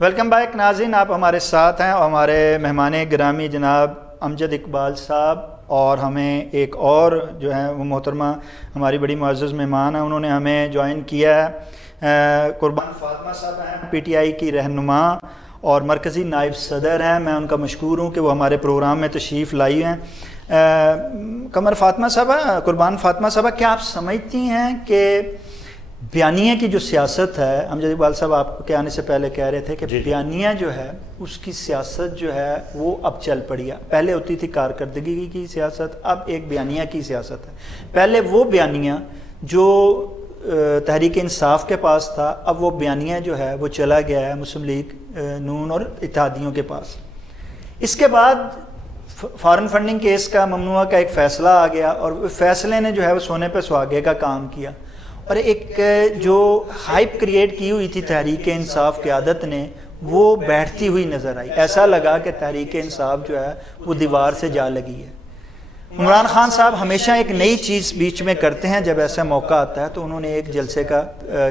Welcome back ناظرین، آپ ہمارے ساتھ ہیں اور ہمارے مہمان گرامی جناب امجد اقبال صاحب اور ہمیں ایک اور جو ہے وہ محترمہ ہماری بڑی معزز مہمان ہیں، انہوں نے ہمیں جوائن کیا ہے۔ قربان فاطمہ صاحب ہیں، پی ٹی آئی کی رہنما اور مرکزی نائب صدر ہیں۔ میں ان کا مشکور ہوں کہ وہ ہمارے پروگرام میں تشریف لائی ہیں۔ قمر فاطمہ صاحبہ، قربان فاطمہ صاحبہ، کیا آپ سمجھتی ہیں کہ بیانیہ کی جو سیاست ہے، امجد اقبال صاحب آپ کے آنے سے پہلے کہہ رہے تھے کہ بیانیہ جو ہے اس کی سیاست جو ہے وہ اب چل پڑی ہے، پہلے ہوتی تھی کارکردگی کی سیاست، اب ایک بیانیہ کی سیاست ہے۔ پہلے وہ بیانیہ جو تحریک انصاف کے پاس تھا، اب وہ بیانیہ جو ہے وہ چلا گیا ہے مسلم لیگ نون اور اتحادیوں کے پاس۔ اس کے بعد فارن فنڈنگ کیس کا ممنوعہ کا ایک فیصلہ آ گیا اور فیصلے نے جو ہے وہ سونے پہ سہاگے کا کام کیا، اور ایک جو ہائپ کریٹ کی ہوئی تھی تحریک انصاف قیادت نے وہ بیٹھتی ہوئی نظر آئی۔ ایسا لگا کہ تحریک انصاف جو ہے وہ دیوار سے جا لگی ہے۔ عمران خان صاحب ہمیشہ ایک نئی چیز بیچ میں کرتے ہیں جب ایسا موقع آتا ہے، تو انہوں نے ایک جلسے کا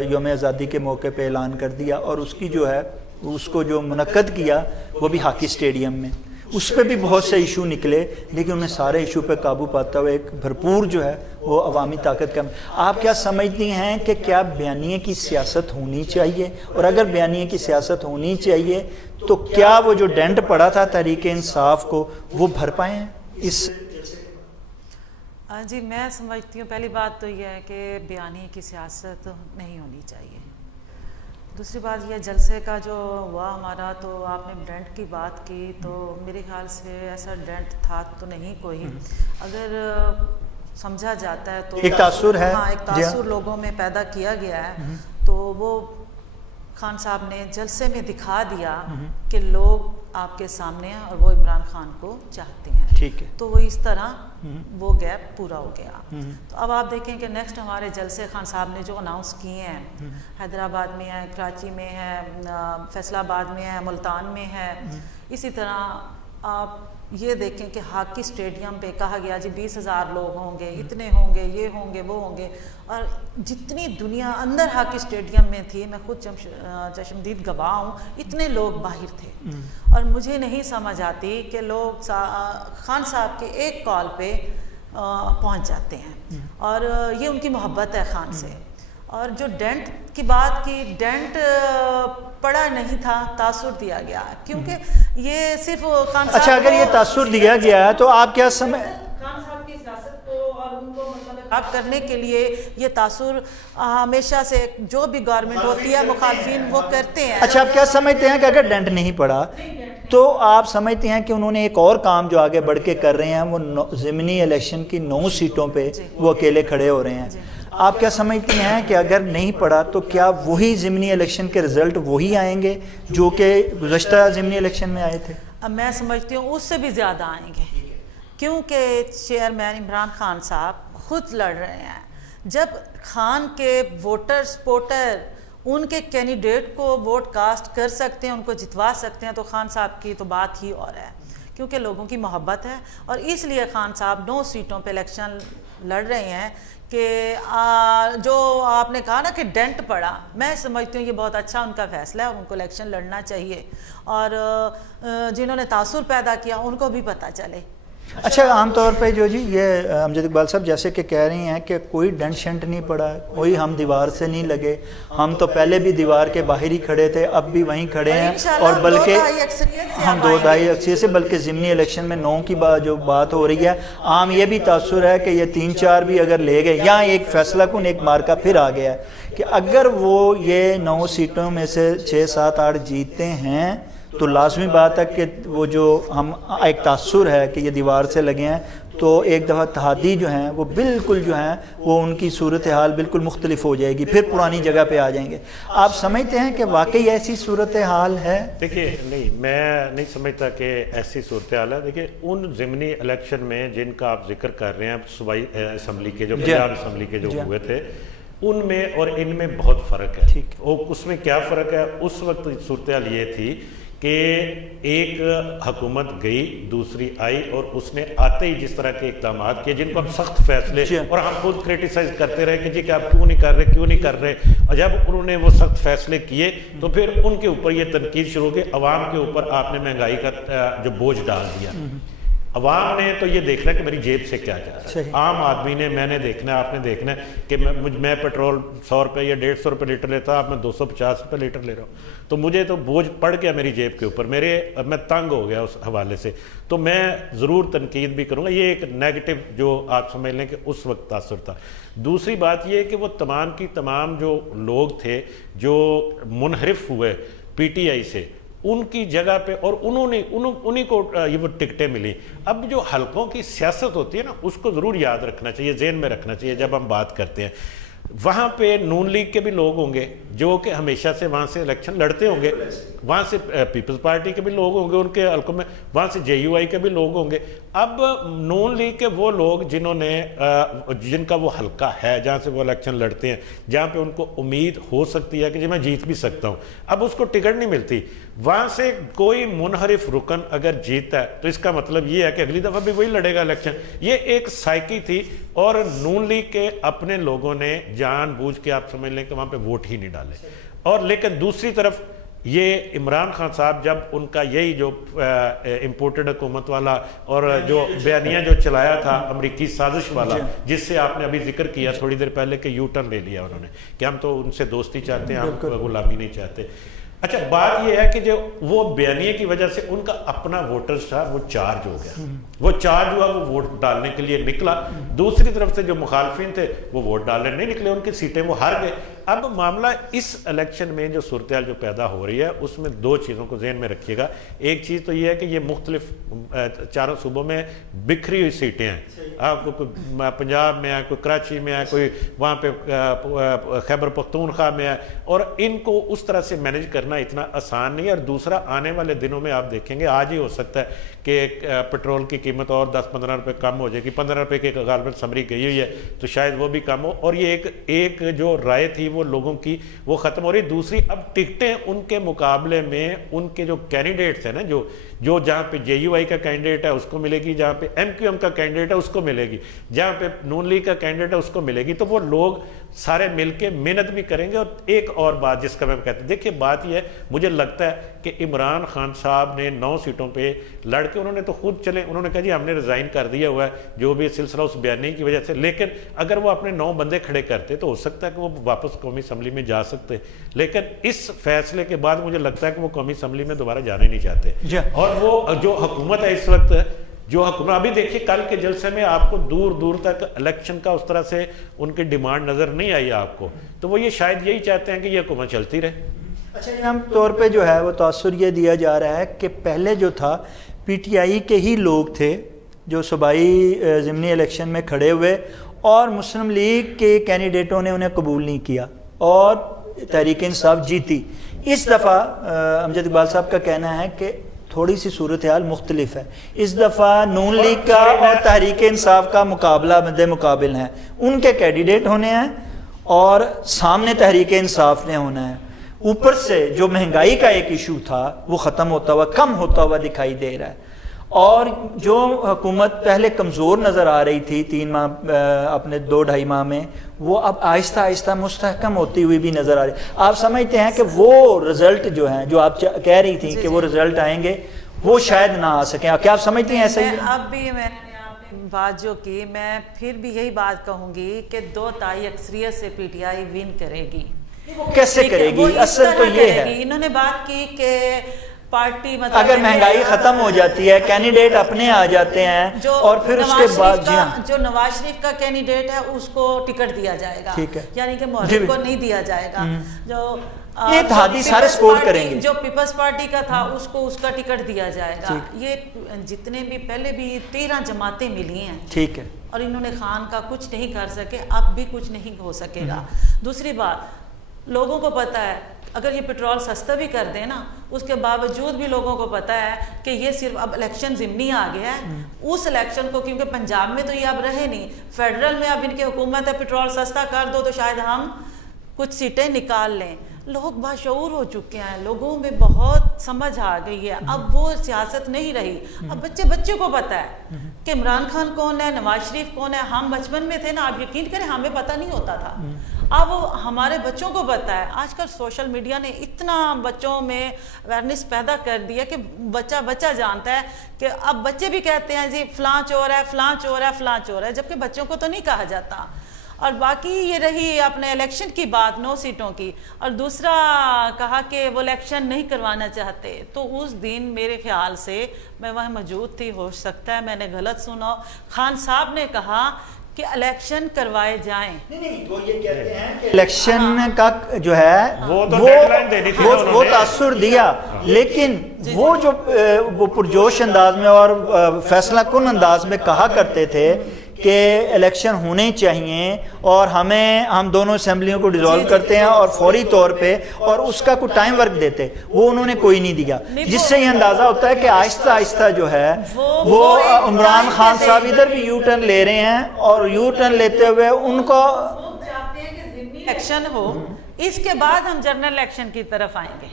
یوم آزادی کے موقع پہ اعلان کر دیا، اور اس کی جو ہے اس کو جو منعقد کیا وہ بھی ہاکی اسٹیڈیم میں۔ اس پہ بھی بہت سے ایشو نکلے، لیکن انہیں سارے ایشو پہ قابو پاتا ہوا ایک بھرپور جو ہے وہ عوامی طاقت کا۔ آپ کیا سمجھتی ہیں کہ کیا بیانیہ کی سیاست ہونی چاہیے؟ اور اگر بیانیہ کی سیاست ہونی چاہیے تو کیا وہ جو ڈینٹ پڑا تھا تحریک انصاف کو وہ بھر پائے ہیں اس؟ جی میں سمجھتی ہوں پہلی بات تو یہ ہے کہ بیانیہ کی سیاست نہیں ہونی چاہیے۔ دوسری بات یہ جلسے کا جو ہوا ہمارا، تو آپ نے ڈینٹ کی بات کی، تو میرے خیال سے ایسا ڈینٹ تھا تو نہیں کوئی، اگر سمجھا جاتا ہے تو ایک تاثر ہے، ہاں ایک تاثر لوگوں میں پیدا کیا گیا ہے، تو وہ خان صاحب نے جلسے میں دکھا دیا کہ لوگ آپ کے سامنے ہیں اور وہ عمران خان کو چاہتے ہیں، ٹھیک ہے، تو وہ اس طرح وہ گیپ پورا ہو گیا۔ تو اب آپ دیکھیں کہ نیکسٹ ہمارے جلسے خان صاحب نے جو اناؤنس کیے ہیں، حیدرآباد میں ہے، کراچی میں ہے، فیصل آباد میں ہے، ملتان میں ہے، اسی طرح آپ یہ دیکھیں کہ ہاکی اسٹیڈیم پہ کہا گیا جی 20,000 لوگ ہوں گے، اتنے ہوں گے، یہ ہوں گے، وہ ہوں گے، اور جتنی دنیا اندر ہاکی اسٹیڈیم میں تھی، میں خود چشمدید گواہ ہوں، اتنے لوگ باہر تھے، اور مجھے نہیں سمجھ آتی کہ لوگ خان صاحب کے ایک کال پہ پہنچ جاتے ہیں، اور یہ ان کی محبت ہے خان سے۔ اور جو ڈینٹ کی بات کی، ڈینٹ پڑا نہیں تھا، تاثر دیا گیا، کیونکہ یہ صرف خان صاحب اچھا اگر یہ تاثر دیا گیا ہے تو آپ کیا خان صاحب کی سیاست کو اور ان کو مطلب کرنے کے لیے یہ تاثر ہمیشہ سے جو بھی گورنمنٹ ہوتی ہے مخالفین وہ کرتے ہیں۔ اچھا آپ کیا سمجھتے ہیں کہ اگر ڈینٹ نہیں پڑا تو آپ سمجھتے ہیں کہ انہوں نے ایک اور کام جو آگے بڑھ کے کر رہے ہیں، وہ ضمنی الیکشن کی 9 سیٹوں پہ وہ اکیلے کھڑے ہو رہے ہیں، آپ کیا سمجھتی ہیں کہ اگر نہیں پڑا تو کیا وہی ضمنی الیکشن کے رزلٹ وہی آئیں گے جو کہ گزشتہ ضمنی الیکشن میں آئے تھے؟ اب میں سمجھتی ہوں اس سے بھی زیادہ آئیں گے، کیونکہ چیئرمین عمران خان صاحب خود لڑ رہے ہیں۔ جب خان کے ووٹر سپورٹر ان کے کینڈیڈیٹ کو ووٹ کاسٹ کر سکتے ہیں، ان کو جتوا سکتے ہیں، تو خان صاحب کی تو بات ہی اور ہے، کیونکہ لوگوں کی محبت ہے، اور اس لیے خان صاحب 9 سیٹوں پہ الیکشن لڑ رہے ہیں۔ کہ جو آپ نے کہا نا کہ ڈینٹ پڑا، میں سمجھتی ہوں یہ بہت اچھا ان کا فیصلہ ہے، ان کو الیکشن لڑنا چاہیے، اور جنہوں نے تاثر پیدا کیا ان کو بھی پتہ چلے۔ اچھا عام طور پہ جو جی یہ امجد اقبال صاحب جیسے کہ کہہ رہی ہیں کہ کوئی ڈنٹ شنٹ نہیں پڑا، کوئی ہم دیوار سے نہیں لگے، ہم تو پہلے بھی دیوار کے باہر ہی کھڑے تھے، اب بھی وہیں کھڑے ہیں، اور بلکہ ہم 2-2.5 اکثریت سے، بلکہ ضمنی الیکشن میں 9 کی جو بات ہو رہی ہے، عام یہ بھی تاثر ہے کہ یہ 3-4 بھی اگر لے گئے، یہاں ایک فیصلہ کن ایک مارکا پھر آ گیا ہے کہ اگر وہ یہ 9 سیٹوں میں سے 6-7-8 جیتتے ہیں تو لازمی بات ہے کہ وہ جو ہم ایک تاثر ہے کہ یہ دیوار سے لگے ہیں، تو ایک دفعہ اتحادی جو ہیں وہ بالکل جو ہیں وہ ان کی صورتحال بالکل مختلف ہو جائے گی، پھر پرانی جگہ پہ آ جائیں گے۔ آپ سمجھتے ہیں کہ واقعی ایسی صورتحال ہے؟ دیکھیے نہیں، میں نہیں سمجھتا کہ ایسی صورتحال ہے۔ دیکھیے ان ضمنی الیکشن میں جن کا آپ ذکر کر رہے ہیں، صوبائی اسمبلی کے جو پنجاب اسمبلی کے جو ہوئے تھے، ان میں اور ان میں بہت فرق ہے۔ اس میں کیا فرق ہے؟ اس وقت صورتحال یہ تھی کہ ایک حکومت گئی دوسری آئی اور اس نے آتے ہی جس طرح کے اقدامات کیے جن کو ہم سخت فیصلے اور ہم خود کریٹیسائز کرتے رہے کہ جی کہ آپ کیوں نہیں کر رہے اور جب انہوں نے وہ سخت فیصلے کیے تو پھر ان کے اوپر یہ تنقید شروع ہو گئی. عوام کے اوپر آپ نے مہنگائی کا جو بوجھ ڈال دیا. عوام نے تو یہ دیکھنا ہے کہ میری جیب سے کیا جا رہا ہے. عام آدمی نے میں نے دیکھنا ہے آپ نے دیکھنا ہے کہ میں پیٹرول 100 روپے یا 150 روپے لیٹر لیتا اب میں 250 روپے لیٹر لے رہا ہوں تو مجھے تو بوجھ پڑ گیا میری جیب کے اوپر. میں تنگ ہو گیا اس حوالے سے. تو میں ضرور تنقید بھی کروں گا. یہ ایک نیگیٹو جو آپ سمجھ لیں کہ اس وقت تاثر تھا. دوسری بات یہ ہے کہ وہ تمام کی تمام جو لوگ تھے جو منحرف ہوئے پی ٹی آئی سے ان کی جگہ پہ اور انہیں کو یہ وہ ٹکٹیں ملی. اب جو حلقوں کی سیاست ہوتی ہے نا اس کو ضرور یاد رکھنا چاہیے, ذہن میں رکھنا چاہیے جب ہم بات کرتے ہیں. وہاں پہ نون لیگ کے بھی لوگ ہوں گے جو کہ ہمیشہ سے وہاں سے الیکشن لڑتے ہوں گے, وہاں سے پیپلز پارٹی کے بھی لوگ ہوں گے ان کے حلقوں میں, وہاں سے جے یو آئی کے بھی لوگ ہوں گے. اب نون لیگ کے وہ لوگ جن کا وہ حلقہ ہے جہاں سے وہ الیکشن لڑتے ہیں جہاں پہ ان کو امید ہو سکتی ہے کہ جی میں جیت بھی سکتا ہوں, اب اس کو ٹکٹ نہیں ملتی. وہاں سے کوئی منحرف رکن اگر جیتا ہے تو اس کا مطلب یہ ہے کہ اگلی دفعہ بھی وہی لڑے گا الیکشن. یہ ایک سائیکی تھی اور نون لیگ کے اپنے لوگوں نے جان بوجھ کے آپ سمجھ لیں کہ وہاں پہ ووٹ ہی نہیں ڈالے. اور لیکن دوسری طرف یہ عمران خان صاحب جب ان کا یہی جو امپورٹڈ حکومت والا اور جو بیانیہ جو چلایا تھا امریکی سازش والا جس سے آپ نے ابھی ذکر کیا تھوڑی دیر پہلے کہ یو ٹرن لے لیا انہوں نے کہ ہم تو ان سے دوستی چاہتے ہیں, ہم غلامی نہیں چاہتے. اچھا بات یہ ہے کہ جو وہ بیانیے کی وجہ سے ان کا اپنا ووٹرز تھا وہ چارج ہو گیا, وہ چارج ہوا, وہ ووٹ ڈالنے کے لیے نکلا. دوسری طرف سے جو مخالفین تھے وہ ووٹ ڈالنے نہیں نکلے, ان کی سیٹیں وہ ہار گئے. اب معاملہ اس الیکشن میں جو صورتحال جو پیدا ہو رہی ہے اس میں دو چیزوں کو ذہن میں رکھیے گا. ایک چیز تو یہ ہے کہ یہ مختلف چاروں صوبوں میں بکھری ہوئی سیٹیں ہیں. آپ کو کوئی پنجاب میں ہے, کوئی کراچی میں ہے, کوئی وہاں پہ خیبر پختونخوا میں ہے, اور ان کو اس طرح سے مینیج کرنا اتنا آسان نہیں ہے. اور دوسرا آنے والے دنوں میں آپ دیکھیں گے آج ہی ہو سکتا ہے کہ پیٹرول کی قیمت اور 10-15 روپے کم ہو جائے گی. 15 روپے کی غالباً سمری گئی ہوئی ہے تو شاید وہ بھی کم ہو. اور یہ ایک جو رائے تھی وہ لوگوں کی وہ ختم ہو رہی. دوسری اب ٹکٹیں ان کے مقابلے میں ان کے جو کینڈیڈیٹس ہیں نا جو جہاں پہ جے یو آئی کا کینڈیڈیٹ ہے اس کو ملے گی, جہاں پہ ایم کیو ایم کا کینڈیڈیٹ ہے اس کو ملے گی, جہاں پہ نون لیگ کا کینڈیڈیٹ ہے اس کو ملے گی. تو وہ لوگ سارے مل کے محنت بھی کریں گے. اور ایک اور بات جس کا میں کہتا ہوں, دیکھیے بات یہ ہے مجھے لگتا ہے کہ عمران خان صاحب نے 9 سیٹوں پہ لڑ کے انہوں نے تو خود انہوں نے کہا جی ہم نے ریزائن کر دیا ہوا ہے جو بھی سلسلہ اس بیانی کی وجہ سے, لیکن اگر وہ اپنے 9 بندے کھڑے کرتے تو ہو سکتا ہے کہ وہ واپس قومی اسمبلی میں جا سکتے. لیکن اس فیصلے کے بعد مجھے لگتا ہے کہ وہ قومی اسمبلی میں دوبارہ جانے نہیں چاہتے. اور وہ جو حکومت ہے اس وقت جو حکومت ابھی دیکھیے کل کے جلسے میں آپ کو دور دور تک الیکشن کا اس طرح سے ان کی ڈیمانڈ نظر نہیں آئی آپ کو, تو وہ یہ شاید یہی چاہتے ہیں کہ یہ حکومت چلتی رہے. اچھا عام طور پہ جو ہے وہ تاثر یہ دیا جا رہا ہے کہ پہلے جو تھا پی ٹی آئی کے ہی لوگ تھے جو صوبائی ضمنی الیکشن میں کھڑے ہوئے اور مسلم لیگ کے کینڈیڈیٹوں نے انہیں قبول نہیں کیا اور تحریک انصاف جیتی. اس دفعہ امجد اقبال صاحب کا کہنا ہے کہ تھوڑی سی صورتحال مختلف ہے. اس دفعہ نون لیگ کا اور تحریک انصاف کا مقابلہ مد مقابل ہے. ان کے کینڈیڈیٹ ہونے ہیں اور سامنے تحریک انصاف نے ہونا ہے. اوپر سے جو مہنگائی کا ایک ایشو تھا وہ ختم ہوتا ہوا کم ہوتا ہوا دکھائی دے رہا ہے. اور جو حکومت پہلے کمزور نظر آ رہی تھی 3 ماہ اپنے 2-2.5 ماہ میں, وہ اب آہستہ آہستہ مستحکم ہوتی ہوئی بھی نظر آ رہی. آپ سمجھتے ہیں کہ وہ رزلٹ جو ہیں جو آپ کہہ رہی تھیں کہ وہ رزلٹ آئیں گے وہ شاید نہ آ سکیں, کیا آپ سمجھتی ہیں ایسا ہی؟ اب بھی میں بات جو کی میں پھر بھی یہی بات کہوں گی کہ 2 اکثریت سے پی ٹی آئی ون کرے گی. کیسے کرے گی؟ اصل تو یہ ہے انہوں نے بات کی کہ پارٹی مطلب اگر مہنگائی ختم ہو جاتی ہے کینڈیڈیٹ اپنے آ جاتے ہیں اور پھر اس کے بعد جو نواز شریف کا کینڈیڈیٹ ہے اس کو ٹکٹ دیا جائے گا, یعنی کہ محرم کو نہیں دیا جائے گا. جو اتحادی سارے سپورٹ کریں گے. جو پیپلز پارٹی کا تھا اس کو اس کا ٹکٹ دیا جائے گا. یہ جتنے بھی پہلے بھی 13 جماعتیں ملی ہیں, ٹھیک ہے, اور انہوں نے خان کا کچھ نہیں کر سکے, اب بھی کچھ نہیں ہو سکے گا. دوسری بات لوگوں کو پتہ ہے اگر یہ پیٹرول سستا بھی کر دیں نا اس کے باوجود بھی لوگوں کو پتہ ہے کہ یہ صرف اب الیکشن ضمنی آ گیا ہے. اس الیکشن کو کیونکہ پنجاب میں تو یہ اب رہے نہیں, فیڈرل میں اب ان کی حکومت ہے پیٹرول سستا کر دو تو شاید ہم کچھ سیٹیں نکال لیں. لوگ باشعور ہو چکے ہیں، لوگوں میں بہت سمجھ آ گئی ہے، اب وہ سیاست نہیں رہی، اب بچے کو پتہ ہے کہ عمران خان کون ہے، نواز شریف کون ہے. ہم بچپن میں تھے نا، آپ یقین کریں ہمیں پتہ نہیں ہوتا تھا، اب ہمارے بچوں کو پتہ ہے. آج کل سوشل میڈیا نے اتنا بچوں میں اویئرنیس پیدا کر دیا کہ بچہ جانتا ہے کہ اب بچے بھی کہتے ہیں جی فلاں چور ہے، فلاں چور ہے، فلاں چور ہے، جبکہ بچوں کو تو نہیں کہا جاتا. اور باقی یہ رہی اپنے الیکشن کی بات 9 سیٹوں کی، اور دوسرا کہا کہ وہ الیکشن نہیں کروانا چاہتے. تو اس دن میرے خیال سے میں وہاں موجود تھی، ہو سکتا ہے میں نے غلط سنا، خان صاحب نے کہا کہ الیکشن کروائے جائیں. نہیں وہ یہ کہتے ہیں کہ الیکشن کا جو ہے وہ تاثر دیا، لیکن وہ جو وہ پرجوش انداز میں اور فیصلہ کن انداز میں کہا کرتے تھے کہ الیکشن ہونے چاہیے اور ہم دونوں اسمبلیوں کو ڈیزالو کرتے ہیں اور فوری طور پہ، اور اس کا کوئی ٹائم ورک دیتے، وہ انہوں نے کوئی نہیں دیا، جس سے یہ اندازہ ہوتا ہے کہ آہستہ آہستہ جو ہے وہ عمران خان صاحب ادھر بھی یو ٹرن لے رہے ہیں، اور یو ٹرن لیتے ہوئے ان کو چاہتے ہیں کہ ضمنی الیکشن ہو، اس کے بعد ہم جنرل الیکشن کی طرف آئیں گے.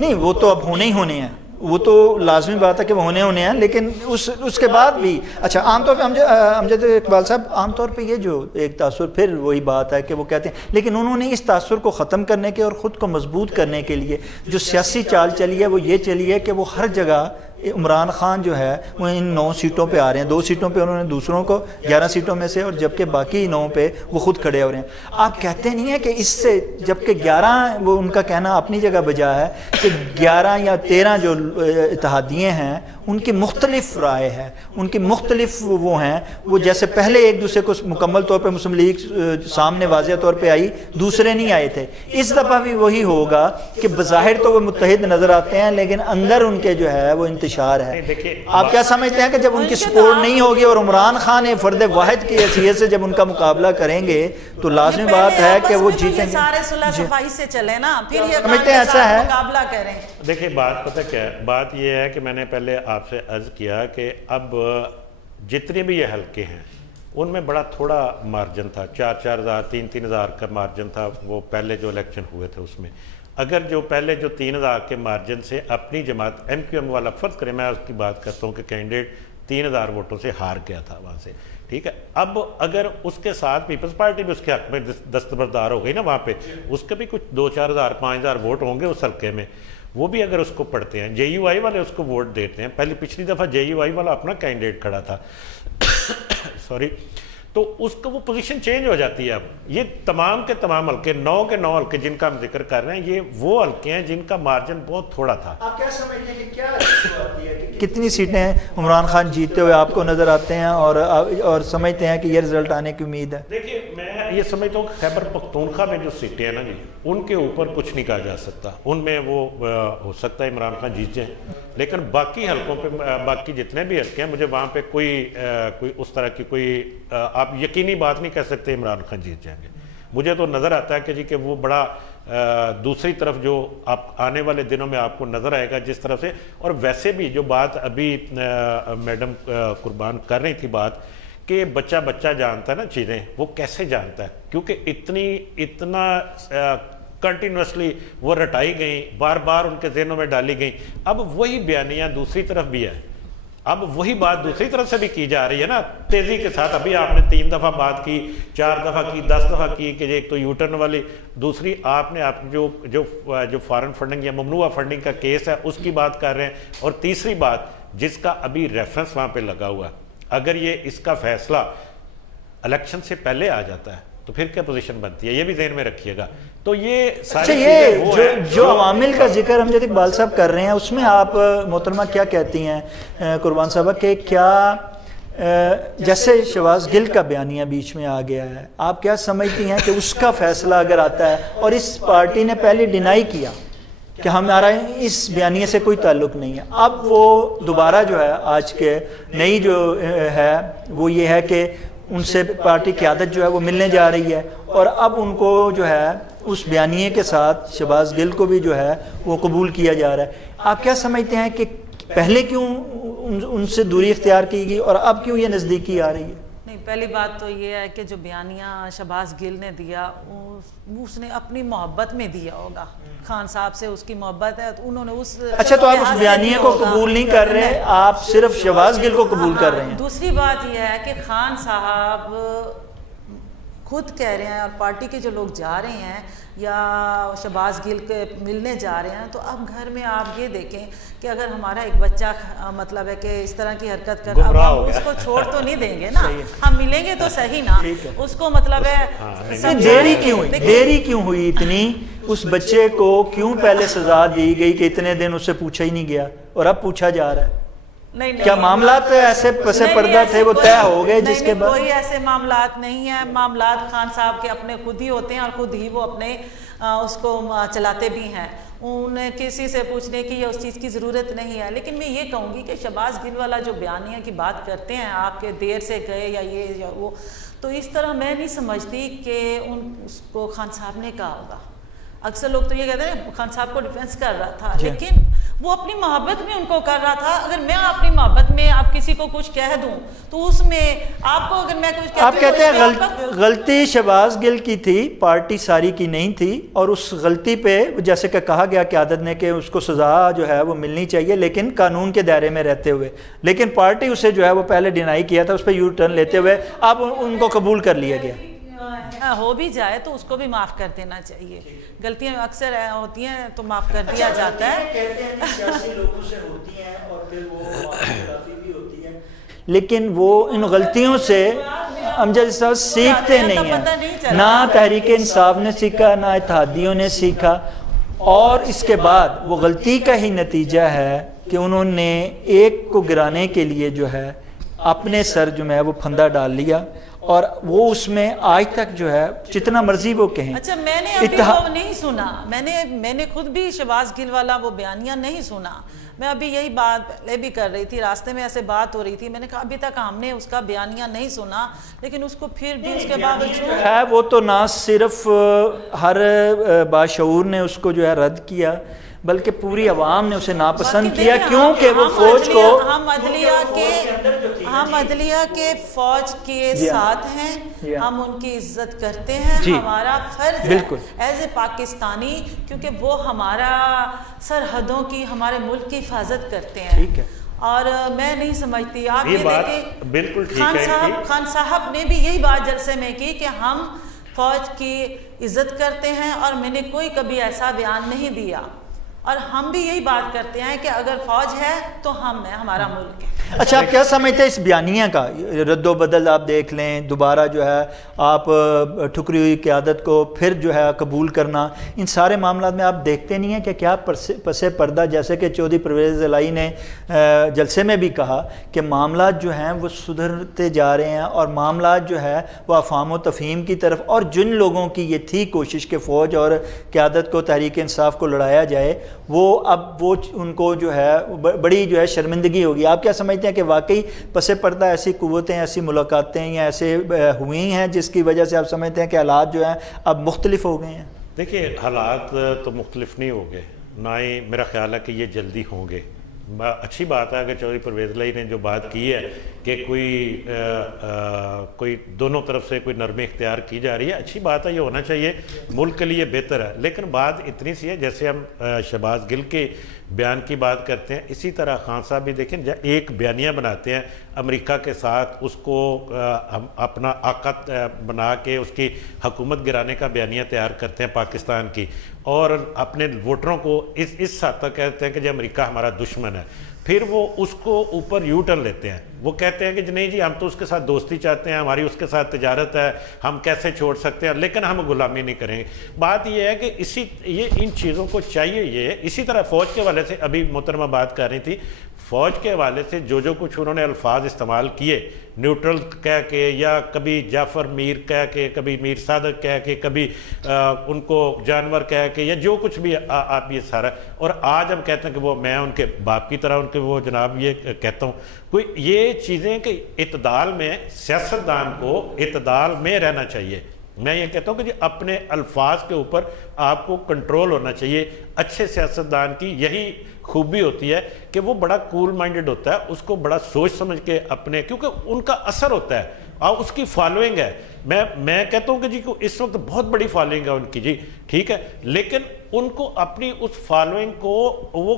نہیں وہ تو اب ہونے ہی ہونے ہیں، وہ تو لازمی بات ہے کہ وہ ہونے ہیں، لیکن اس کے بعد بھی اچھا عام طور پہ امجد اقبال صاحب عام طور پہ یہ جو ایک تاثر، پھر وہی بات ہے کہ وہ کہتے ہیں، لیکن انہوں نے اس تاثر کو ختم کرنے کے اور خود کو مضبوط کرنے کے لیے جو سیاسی چال چلی ہے وہ یہ چلی ہے کہ وہ ہر جگہ عمران خان جو ہے وہ ان 9 سیٹوں پہ آ رہے ہیں، 2 سیٹوں پہ انہوں نے دوسروں کو 11 سیٹوں میں سے، اور جبکہ باقی 9 پہ وہ خود کھڑے ہو رہے ہیں. آپ کہتے نہیں ہیں کہ اس سے، جبکہ 11 وہ ان کا کہنا اپنی جگہ بجا ہے کہ 11 یا 13 جو اتحادیے ہیں ان کی مختلف رائے ہے، ان کی مختلف وہ ہیں، وہ جیسے پہلے ایک دوسرے کو مکمل طور پہ مسلم لیگ سامنے واضح طور پہ آئی، دوسرے نہیں آئے تھے. اس دفعہ بھی وہی ہوگا کہ بظاہر تو وہ متحد نظر آتے ہیں لیکن اندر ان کے جو ہے وہ انتشار ہے. آپ کیا سمجھتے ہیں کہ جب ان کی سپورٹ نہیں ہوگی اور عمران خان فرد واحد کی حیثیت سے جب ان کا مقابلہ کریں گے تو لازمی بات ہے کہ وہ جیتیں گے؟ سارے صلح صفائی سے چلے نا، پھر یہ مقابلہ کریں. دیکھیں بات پتہ کیا ہے، بات یہ ہے کہ میں نے پہلے آپ سے عرض کیا کہ اب جتنے بھی یہ حلقے ہیں ان میں بڑا تھوڑا مارجن تھا، 4-4 ہزار 3-3 ہزار کا مارجن تھا وہ پہلے جو الیکشن ہوئے تھے اس میں. اگر جو پہلے جو 3 ہزار کے مارجن سے اپنی جماعت ایم کیو ایم والا فرض کریں، میں اس کی بات کرتا ہوں کہ کینڈیڈیٹ 3 ہزار ووٹوں سے ہار گیا تھا وہاں سے، ٹھیک ہے. اب اگر اس کے ساتھ پیپلز پارٹی بھی اس کے حق میں دستبردار ہو گئی نا، وہاں پہ اس کے بھی کچھ 2-4 ہزار 5 ہزار ووٹ ہوں گے اس حلقے میں، وہ بھی اگر اس کو پڑھتے ہیں، جے یو آئی والے اس کو ووٹ دیتے ہیں. پچھلی دفعہ جے یو آئی والا اپنا کینڈیڈیٹ کھڑا تھا سوری، تو اس کو وہ پوزیشن چینج ہو جاتی ہے. اب یہ تمام کے تمام حلقے 9 کے 9 حلقے جن کا ہم ذکر کر رہے ہیں، یہ وہ حلقے ہیں جن کا مارجن بہت تھوڑا تھا. آپ کیا سمجھتے ہیں کہ کیا کتنی سیٹیں عمران خان جیتتے ہوئے آپ کو نظر آتے ہیں اور سمجھتے ہیں کہ یہ رزلٹ آنے کی امید ہے؟ دیکھیے میں یہ سمجھتا ہوں کہ خیبر پختونخوا میں جو سیٹیں ہیں نا جی، ان کے اوپر کچھ نہیں کہا جا سکتا، ان میں وہ ہو سکتا ہے عمران خان جیت جائیں، لیکن باقی حلقوں پہ، باقی جتنے بھی حلقے ہیں، مجھے وہاں پہ کوئی اس طرح کی کوئی آپ یقینی بات نہیں کہہ سکتے عمران خان جیت جائیں گے. مجھے تو نظر آتا ہے کہ جی کہ وہ بڑا دوسری طرف جو آپ آنے والے دنوں میں آپ کو نظر آئے گا جس طرف سے. اور ویسے بھی جو بات ابھی میڈم قربان کر رہی تھی بات کہ بچہ جانتا ہے نا چیزیں، وہ کیسے جانتا ہے؟ کیونکہ اتنا کنٹینوسلی وہ رٹائی گئیں، بار بار ان کے ذہنوں میں ڈالی گئیں. اب وہی بیانیاں دوسری طرف بھی ہے، اب وہی بات دوسری طرف سے بھی کی جا رہی ہے نا تیزی کے ساتھ. ابھی آپ نے 3 دفعہ بات کی، 4 دفعہ کی، 10 دفعہ کی کہ ایک تو یو ٹرن والی، دوسری آپ جو فارن فنڈنگ یا ممنوعہ فنڈنگ کا کیس ہے اس کی بات کر رہے ہیں، اور تیسری بات جس کا ابھی ریفرنس وہاں پہ لگا ہوا ہے، اگر یہ اس کا فیصلہ الیکشن سے پہلے آ جاتا ہے تو پھر کیا پوزیشن بنتی ہے، یہ بھی ذہن میں رکھیے گا. تو یہ جو عوامل کا ذکر امجد اقبال صاحب کر رہے ہیں اس میں آپ محترمہ کیا کہتی ہیں قربان صاحبہ کہ کیا جیسے شہباز گل کا بیانیہ بیچ میں آ گیا ہے، آپ کیا سمجھتی ہیں کہ اس کا فیصلہ اگر آتا ہے، اور اس پارٹی نے پہلے ڈینائی کیا کہ ہمارا اس بیانیے سے کوئی تعلق نہیں ہے، اب وہ دوبارہ جو ہے آج کے نئی جو ہے وہ یہ ہے کہ ان سے پارٹی قیادت جو ہے وہ ملنے جا رہی ہے، اور اب ان کو جو ہے اس بیانیے کے ساتھ شہباز گل کو بھی جو ہے وہ قبول کیا جا رہا ہے. آپ کیا سمجھتے ہیں کہ پہلے کیوں ان سے دوری اختیار کی گئی اور اب کیوں یہ نزدیکی آ رہی ہے؟ نہیں، پہلی بات تو یہ ہے کہ جو بیانیہ شہباز گل نے دیا اس نے اپنی محبت میں دیا ہوگا، خان صاحب سے اس کی محبت ہے تو انہوں نے اس اچھا تو آپ اس بیانیے کو قبول نہیں کر رہے، آپ صرف شہباز گل کو قبول کر رہے ہیں؟ دوسری بات یہ ہے کہ خان صاحب خود کہہ رہے ہیں اور پارٹی کے جو لوگ جا رہے ہیں یا شہباز گل کے ملنے جا رہے ہیں، تو اب گھر میں آپ یہ دیکھیں کہ اگر ہمارا ایک بچہ مطلب ہے کہ اس طرح کی حرکت کر رہا ہے، ہم اس کو چھوڑ تو نہیں دیں گے نا، ہم ملیں گے تو صحیح نا، اس کو مطلب ہے دیری کیوں ہوئی اتنی؟ اس بچے کو کیوں پہلے سزا دی گئی کہ اتنے دن اس سے پوچھا ہی نہیں گیا اور اب پوچھا جا رہا ہے؟ کیا معاملات ایسے پس پردہ تھے وہ طے ہو گئے جس کے بعد؟ کوئی ایسے معاملات نہیں ہیں، معاملات خان صاحب کے اپنے خود ہی ہوتے ہیں اور خود ہی وہ اپنے اس کو چلاتے بھی ہیں، انہیں کسی سے پوچھنے کی یا اس چیز کی ضرورت نہیں ہے۔ لیکن میں یہ کہوں گی کہ شہباز گل والا جو بیانیہ کی بات کرتے ہیں آپ کے دیر سے گئے یا یہ یا وہ، تو اس طرح میں نہیں سمجھتی کہ اس کو خان صاحب نے کہا ہوگا۔ اکثر لوگ تو یہ کہتے ہیں خان صاحب کو ڈیفینس کر رہا تھا، لیکن وہ اپنی محبت میں ان کو کر رہا تھا۔ اگر میں اپنی محبت میں اب کسی کو کچھ کہہ دوں تو اس میں آپ کو اگر میں کچھ آپ کہتے ہیں غلطی شہباز گل کی تھی، پارٹی ساری کی نہیں تھی، اور اس غلطی پہ جیسے کہ کہا گیا قیادت نے کہ اس کو سزا جو ہے وہ ملنی چاہیے لیکن قانون کے دائرے میں رہتے ہوئے، لیکن پارٹی اسے جو ہے وہ پہلے ڈینائی کیا تھا، اس پہ یو ٹرن لیتے ہوئے اب ان کو قبول کر لیا گیا۔ ہو بھی جائے تو اس کو بھی معاف کر دینا چاہیے، غلطیاں اکثر ہوتی ہیں تو معاف کر دیا جاتا ہے۔ کہتے ہیں سیاسی لوگوں سے ہوتی ہیں اور پھر وہ معافی بھی ہوتی ہے، لیکن وہ ان غلطیوں سے امجد صاحب سیکھتے نہیں ہیں، نہ تحریک انصاف نے سیکھا نہ اتحادیوں نے سیکھا، اور اس کے بعد وہ غلطی کا ہی نتیجہ ہے کہ انہوں نے ایک کو گرانے کے لیے جو ہے اپنے سر جو ہے وہ پھندا ڈال لیا، اور وہ اس میں آج تک جو ہے جتنا مرضی وہ کہیں۔ اچھا میں نے ابھی وہ نہیں سنا، میں نے خود بھی شہباز گل والا وہ بیانیہ نہیں سنا، میں ابھی یہی بات پہلے بھی کر رہی تھی، راستے میں ایسے بات ہو رہی تھی، میں نے کہا ابھی تک ہم نے اس کا بیانیہ نہیں سنا، لیکن اس کو پھر بھی اس کے باوجود ہے وہ تو نہ صرف ہر باشعور نے اس کو جو ہے رد کیا بلکہ پوری عوام نے اسے ناپسند کیا، کیونکہ وہ فوج کو ہم عدلیہ کے فوج کے ساتھ ہیں، ہم ان کی عزت کرتے ہیں، ہمارا فرض ہے ایز اے پاکستانی، کیونکہ وہ ہمارا سرحدوں کی ہمارے ملک کی حفاظت کرتے ہیں۔ اور میں نہیں سمجھتی، آپ یہ دیکھیں خان صاحب نے بھی یہی بات جلسے میں کی کہ ہم فوج کی عزت کرتے ہیں اور میں نے کوئی کبھی ایسا بیان نہیں دیا، اور ہم بھی یہی بات کرتے ہیں کہ اگر فوج ہے تو ہم ہیں، ہمارا ملک ہے۔ اچھا آپ کیا سمجھتے ہیں اس بیانیہ کا رد و بدل؟ آپ دیکھ لیں دوبارہ جو ہے آپ ٹھکری ہوئی قیادت کو پھر جو ہے قبول کرنا، ان سارے معاملات میں آپ دیکھتے نہیں ہیں کہ کیا پس پردہ، جیسے کہ چودھری پرویز الہی نے جلسے میں بھی کہا کہ معاملات جو ہیں وہ سدھرتے جا رہے ہیں، اور معاملات جو ہے وہ افہام و تفہیم کی طرف، اور جن لوگوں کی یہ تھی کوشش کہ فوج اور قیادت کو تحریک انصاف کو لڑایا جائے، وہ اب وہ ان کو جو ہے بڑی جو ہے شرمندگی ہوگی۔ آپ کیا سمجھتے ہیں کہ واقعی پس پردہ ایسی قوتیں، ایسی ملاقاتیں یا ایسے ہوئی ہیں جس کی وجہ سے آپ سمجھتے ہیں کہ حالات جو ہیں اب مختلف ہو گئے ہیں؟ دیکھیے حالات تو مختلف نہیں ہو گئے، نہ ہی میرا خیال ہے کہ یہ جلدی ہوں گے۔ اچھی بات ہے اگر چودھری پرویز الہی نے جو بات کی ہے کہ کوئی دونوں طرف سے کوئی نرمی اختیار کی جا رہی ہے، اچھی بات ہے، یہ ہونا چاہیے، ملک کے لیے بہتر ہے۔ لیکن بات اتنی سی ہے، جیسے ہم شہباز گل کے بیان کی بات کرتے ہیں، اسی طرح خان صاحب بھی دیکھیں ایک بیانیہ بناتے ہیں امریکہ کے ساتھ، اس کو اپنا آقا بنا کے اس کی حکومت گرانے کا بیانیہ تیار کرتے ہیں پاکستان کی، اور اپنے ووٹروں کو اس حد تک کہتے ہیں کہ جو امریکہ ہمارا دشمن ہے، پھر وہ اس کو اوپر یو ٹرن لیتے ہیں، وہ کہتے ہیں کہ نہیں جی ہم تو اس کے ساتھ دوستی چاہتے ہیں، ہماری اس کے ساتھ تجارت ہے، ہم کیسے چھوڑ سکتے ہیں، لیکن ہم غلامی نہیں کریں گے۔ بات یہ ہے کہ ان چیزوں کو چاہیے یہ، اسی طرح فوج کے حوالے سے ابھی محترمہ بات کر رہی تھی، فوج کے حوالے سے جو کچھ انہوں نے الفاظ استعمال کیے، نیوٹرل کہہ کے، یا کبھی جعفر میر کہہ کے، کبھی میر صادق کہہ کے، کبھی ان کو جانور کہہ کے، یا جو کچھ بھی آپ یہ سارا، اور آج ہم کہتے ہیں کہ وہ میں ان کے باپ کی طرح ان کے وہ جناب یہ کہتا ہوں، کوئی یہ چیزیں کہ اعتدال میں، سیاستدان کو اعتدال میں رہنا چاہیے۔ میں یہ کہتا ہوں کہ جی اپنے الفاظ کے اوپر آپ کو کنٹرول ہونا چاہیے۔ اچھے سیاستدان کی یہی خوبی ہوتی ہے کہ وہ بڑا کول مائنڈڈ ہوتا ہے، اس کو بڑا سوچ سمجھ کے اپنے، کیونکہ ان کا اثر ہوتا ہے، اور اس کی فالوئنگ ہے. میں کہتا ہوں کہ جی اس وقت بہت بڑی فالوئنگ ہے ان کی جی, ٹھیک ہے, لیکن ان کو اپنی اس فالوئنگ کو وہ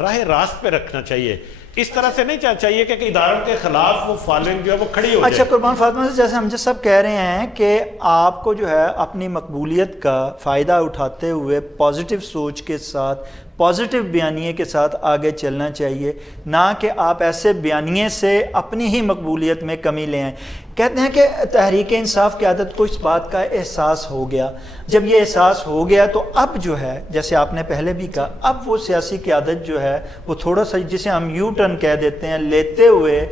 راہ راست پہ رکھنا چاہیے. اس طرح سے نہیں چاہیے کہ اداروں کے خلاف وہ فالوئنگ جو ہے وہ کھڑی ہو جائے. اچھا قربان فاطمہ سے جیسے امجد صاحب کہہ رہے ہیں کہ آپ کو جو ہے اپنی مقبولیت کا فائدہ اٹھاتے ہوئے پازیٹیو سوچ کے ساتھ, پازیٹیو بیانیے کے ساتھ آگے چلنا چاہیے, نہ کہ آپ ایسے بیانیے سے اپنی ہی مقبولیت میں کمی لے آئیں. کہتے ہیں کہ تحریک انصاف قیادت کو اس بات کا احساس ہو گیا. جب یہ احساس ہو گیا تو اب جو ہے, جیسے آپ نے پہلے بھی کہا, اب وہ سیاسی قیادت جو ہے وہ تھوڑا سا جسے ہم یو ٹرن کہہ دیتے ہیں لیتے ہوئے,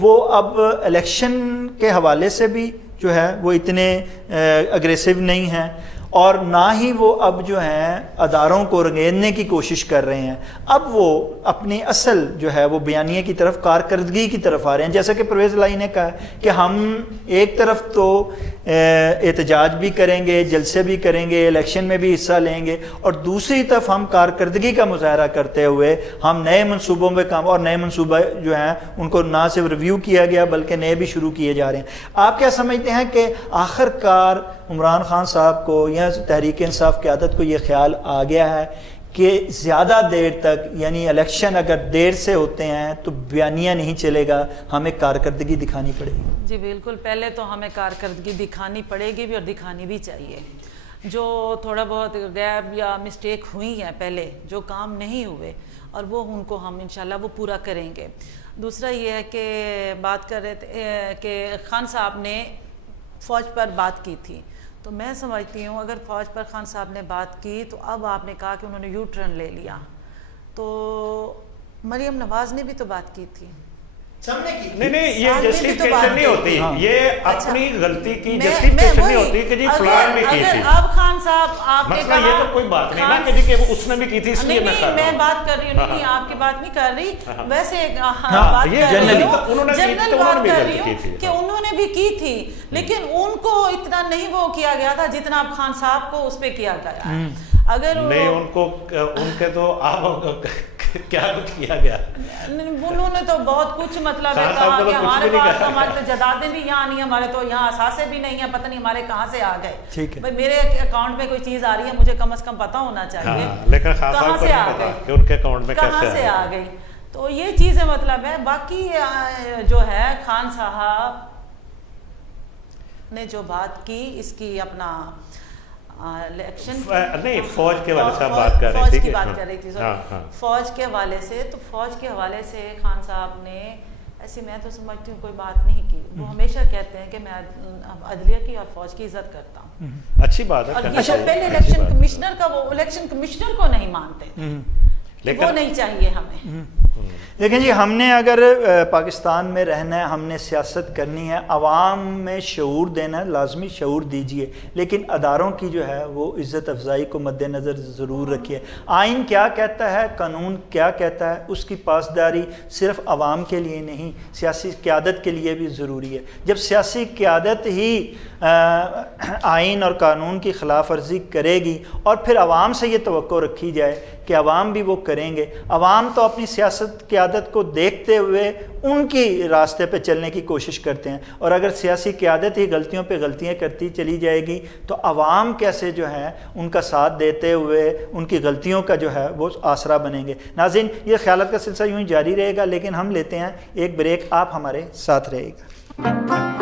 وہ اب الیکشن کے حوالے سے بھی جو ہے وہ اتنے اگریسو نہیں ہیں, اور نہ ہی وہ اب جو ہیں اداروں کو رنگیدنے کی کوشش کر رہے ہیں. اب وہ اپنی اصل جو ہے وہ بیانیے کی طرف, کارکردگی کی طرف آ رہے ہیں. جیسا کہ پرویز الہی نے کہا کہ ہم ایک طرف تو احتجاج بھی کریں گے, جلسے بھی کریں گے, الیکشن میں بھی حصہ لیں گے, اور دوسری طرف ہم کارکردگی کا مظاہرہ کرتے ہوئے ہم نئے منصوبوں میں کام, اور نئے منصوبہ جو ہیں ان کو نہ صرف ریویو کیا گیا بلکہ نئے بھی شروع کیے جا رہے ہیں. آپ کیا سمجھتے ہیں کہ آخر کار عمران خان صاحب کو یا تحریک انصاف قیادت کو یہ خیال آ گیا ہے کہ زیادہ دیر تک, یعنی الیکشن اگر دیر سے ہوتے ہیں تو بیانیہ نہیں چلے گا, ہمیں کارکردگی دکھانی پڑے گی؟ جی بالکل, پہلے تو ہمیں کارکردگی دکھانی پڑے گی بھی, اور دکھانی بھی چاہیے. جو تھوڑا بہت غیب یا مسٹیک ہوئی ہیں پہلے, جو کام نہیں ہوئے, اور وہ ان کو ہم انشاءاللہ وہ پورا کریں گے. دوسرا یہ ہے کہ بات کر رہے تھے کہ خان صاحب نے فوج پر بات کی تھی, تو میں سمجھتی ہوں اگر فوج پر خان صاحب نے بات کی تو اب آپ نے کہا کہ انہوں نے یو ٹرن لے لیا, تو مریم نواز نے بھی تو بات کی تھی. نہیں, یہ جسٹیفیکیشن نہیں ہوتی, یہ اپنی غلطی کی جسٹیفیکیشن نہیں ہوتی کہ جی فلان بھی کی تھی. اب خان صاحب آپ نے کہا, یہ تو کوئی بات نہیں نا کہ جی کہ اس نے بھی کی تھی اس لیے میں کر رہا ہوں. میں بات کر رہی ہوں, نہیں آپ کی بات نہیں کر رہی, ویسے بات کر رہی ہوں, جنرل بات کر رہی ہوں کہ انہوں نے بھی کی تھی, لیکن ان کو اتنا نہیں وہ کیا گیا تھا جتنا اب خان صاحب کو اس پہ کیا گیا ہے. اگر نہیں ان کو, ان کے تو آپ کیا کچھ کیا گیا, انہوں نے تو بہت کچھ مطلب ہے کہا کہ ہمارے پاس ہمارے تو جدادیں بھی یہاں نہیں, ہمارے تو یہاں اثاثے بھی نہیں ہیں, پتہ نہیں ہمارے کہاں سے آ گئے. بھائی میرے اکاؤنٹ میں کوئی چیز آ رہی ہے, مجھے کم از کم پتہ ہونا چاہیے لیکن کہاں سے آ گئی, کہ ان کے اکاؤنٹ میں کہاں سے آ گئی. تو یہ چیزیں مطلب ہے. باقی جو ہے خان صاحب نے جو بات کی, اس کی اپنا الیکشن نہیں فوج کے حوالے سے بات کر رہی تھی, فوج کی بات کر رہی تھی, فوج کے حوالے سے. تو فوج کے حوالے سے خان صاحب نے ایسی, میں تو سمجھتی ہوں کوئی بات نہیں کی. وہ ہمیشہ کہتے ہیں کہ میں عدلیہ کی اور فوج کی عزت کرتا ہوں. اچھی بات ہے. اور یہ پہلے الیکشن کمشنر کا, وہ الیکشن کمشنر کو نہیں مانتے تھے, وہ نہیں چاہیے ہمیں. لیکن جی ہم نے اگر پاکستان میں رہنا ہے, ہم نے سیاست کرنی ہے, عوام میں شعور دینا ہے, لازمی شعور دیجئے, لیکن اداروں کی جو ہے وہ عزت افزائی کو مد نظر ضرور رکھیے. آئین کیا کہتا ہے, قانون کیا کہتا ہے, اس کی پاسداری صرف عوام کے لیے نہیں, سیاسی قیادت کے لیے بھی ضروری ہے. جب سیاسی قیادت ہی آئین اور قانون کی خلاف ورزی کرے گی, اور پھر عوام سے یہ توقع رکھی جائے کہ عوام بھی وہ کریں گے, عوام تو اپنی سیاست قیادت کو دیکھتے ہوئے ان کی راستے پہ چلنے کی کوشش کرتے ہیں, اور اگر سیاسی قیادت ہی غلطیوں پہ غلطیاں کرتی چلی جائے گی تو عوام کیسے جو ہے ان کا ساتھ دیتے ہوئے ان کی غلطیوں کا جو ہے وہ آسرا بنیں گے. ناظرین, یہ خیالات کا سلسلہ یوں ہی جاری رہے گا, لیکن ہم لیتے ہیں ایک بریک, آپ ہمارے ساتھ رہے گا.